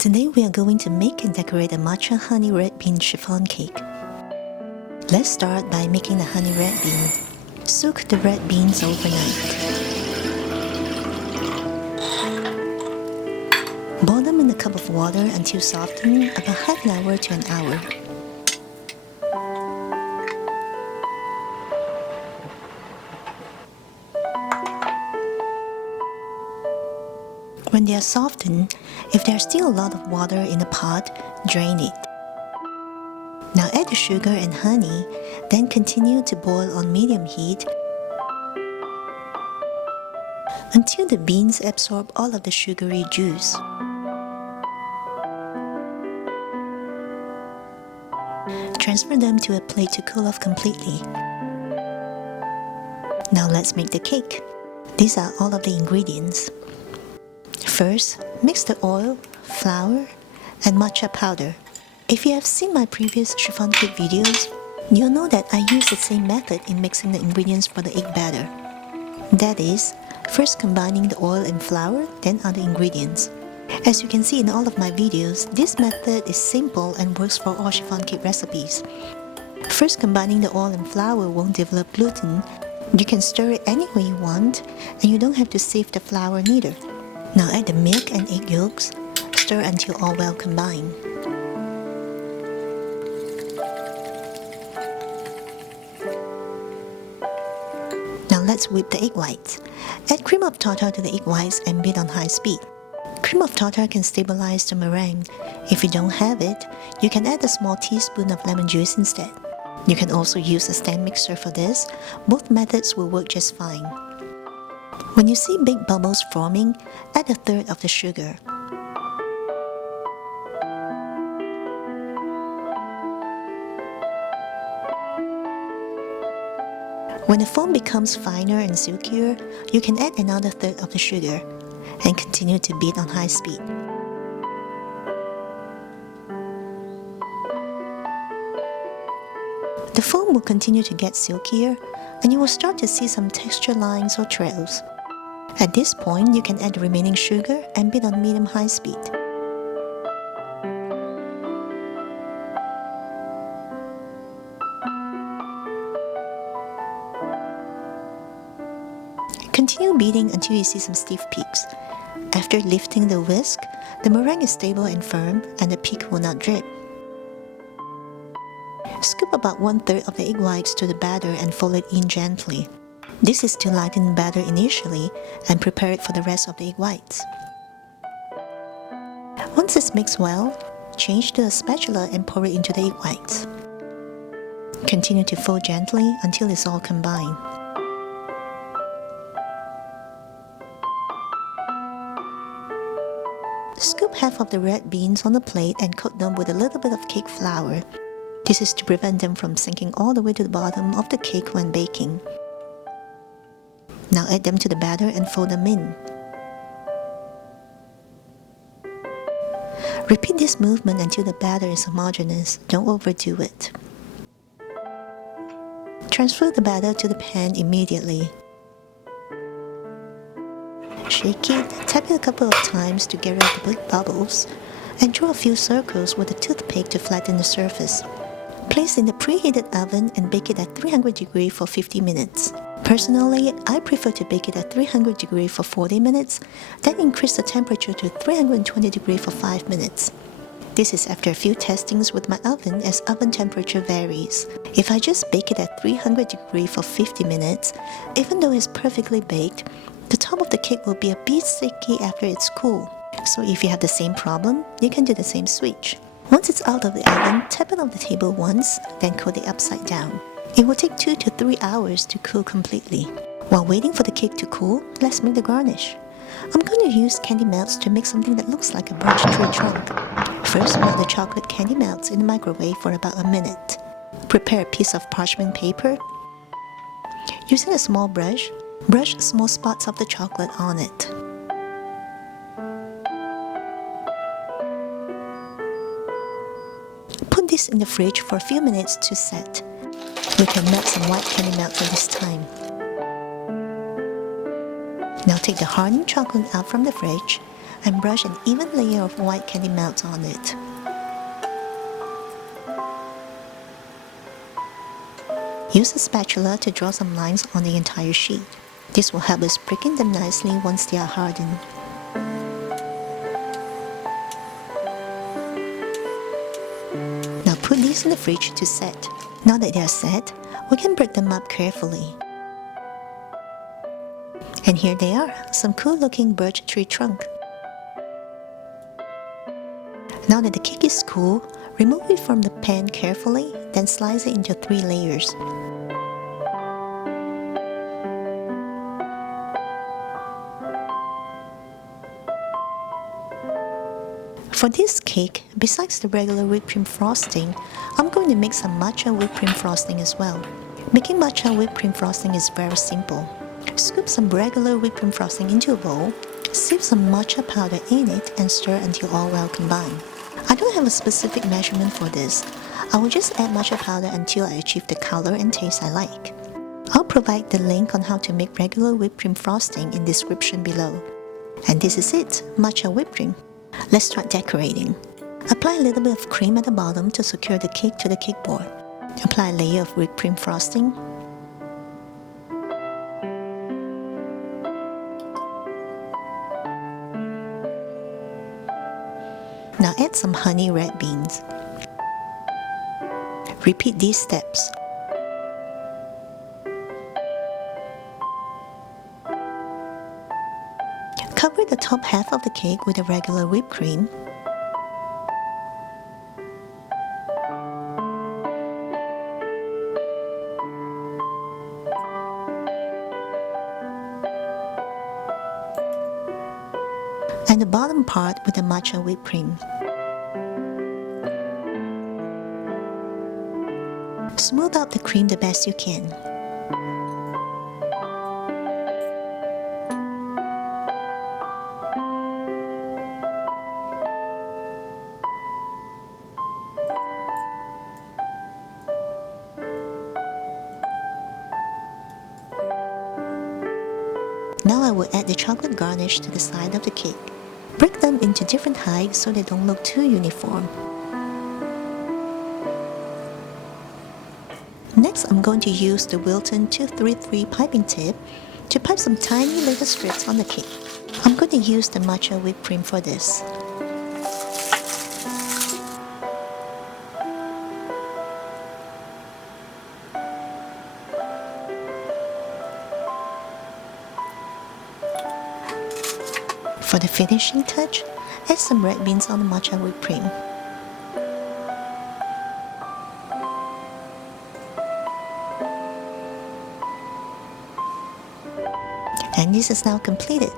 Today we are going to make and decorate a Matcha Honey Red Bean chiffon cake. Let's start by making the honey red bean. Soak the red beans overnight. Boil them in a cup of water until softened, about half an hour to an hour. When they are softened, if there is still a lot of water in the pot, drain it. Now add the sugar and honey, then continue to boil on medium heat until the beans absorb all of the sugary juice. Transfer them to a plate to cool off completely. Now let's make the cake. These are all of the ingredients. First, mix the oil, flour, and matcha powder. If you have seen my previous chiffon cake videos, you'll know that I use the same method in mixing the ingredients for the egg batter. That is, first combining the oil and flour, then other ingredients. As you can see in all of my videos, this method is simple and works for all chiffon cake recipes. First combining the oil and flour won't develop gluten. You can stir it any way you want, and you don't have to sieve the flour neither. Now add the milk and egg yolks. Stir until all well combined. Now let's whip the egg whites. Add cream of tartar to the egg whites and beat on high speed. Cream of tartar can stabilize the meringue. If you don't have it, you can add a small teaspoon of lemon juice instead. You can also use a stand mixer for this. Both methods will work just fine. When you see big bubbles forming, add a third of the sugar. When the foam becomes finer and silkier, you can add another third of the sugar and continue to beat on high speed. The foam will continue to get silkier, and you will start to see some texture lines or trails. At this point, you can add the remaining sugar and beat on medium-high speed. Continue beating until you see some stiff peaks. After lifting the whisk, the meringue is stable and firm, and the peak will not drip. Scoop about 1/3 of the egg whites to the batter and fold it in gently. This is to lighten the batter initially and prepare it for the rest of the egg whites. Once it's mixed well, change to a spatula and pour it into the egg whites. Continue to fold gently until it's all combined. Scoop half of the red beans on the plate and coat them with a little bit of cake flour. This is to prevent them from sinking all the way to the bottom of the cake when baking. Now add them to the batter and fold them in. Repeat this movement until the batter is homogeneous. Don't overdo it. Transfer the batter to the pan immediately. Shake it, tap it a couple of times to get rid of the big bubbles, and draw a few circles with a toothpick to flatten the surface. Place in the preheated oven and bake it at 300 degrees for 50 minutes. Personally, I prefer to bake it at 300 degrees for 40 minutes, then increase the temperature to 320 degrees for 5 minutes. This is after a few testings with my oven, as oven temperature varies. If I just bake it at 300 degrees for 50 minutes, even though it's perfectly baked, the top of the cake will be a bit sticky after it's cool. So if you have the same problem, you can do the same switch. Once it's out of the oven, tap it on the table once, then coat it upside down. It will take 2 to 3 hours to cool completely. While waiting for the cake to cool, let's make the garnish. I'm going to use candy melts to make something that looks like a birch tree trunk. First, melt the chocolate candy melts in the microwave for about a minute. Prepare a piece of parchment paper. Using a small brush, brush small spots of the chocolate on it. Put this in the fridge for a few minutes to set. We can melt some white candy melts at this time. Now take the hardened chocolate out from the fridge. and brush an even layer of white candy melt on it. Use a spatula to draw some lines on the entire sheet. This will help us pricking them nicely once they are hardened. Now put these in the fridge to set. Now that they are set, we can break them up carefully. And here they are, some cool looking birch tree trunk. Now that the cake is cool, remove it from the pan carefully, then slice it into 3 layers. For this cake, besides the regular whipped cream frosting, I'm going to make some matcha whipped cream frosting as well. Making matcha whipped cream frosting is very simple. Scoop some regular whipped cream frosting into a bowl, sieve some matcha powder in it, and stir until all well combined. I don't have a specific measurement for this. I will just add matcha powder until I achieve the color and taste I like. I'll provide the link on how to make regular whipped cream frosting in the description below. And this is it, matcha whipped cream. Let's start decorating. Apply a little bit of cream at the bottom to secure the cake to the cake board. Apply a layer of whipped cream frosting. Now add some honey red beans. Repeat these steps. Cover the top half of the cake with a regular whipped cream. And the bottom part with the matcha whipped cream. Smooth out the cream the best you can. Now I will add the chocolate garnish to the side of the cake. Break them into different heights so they don't look too uniform. Next, I'm going to use the Wilton 233 piping tip to pipe some tiny little strips on the cake. I'm going to use the matcha whipped cream for this. For the finishing touch, add some red beans on the matcha whipped cream. And this is now completed.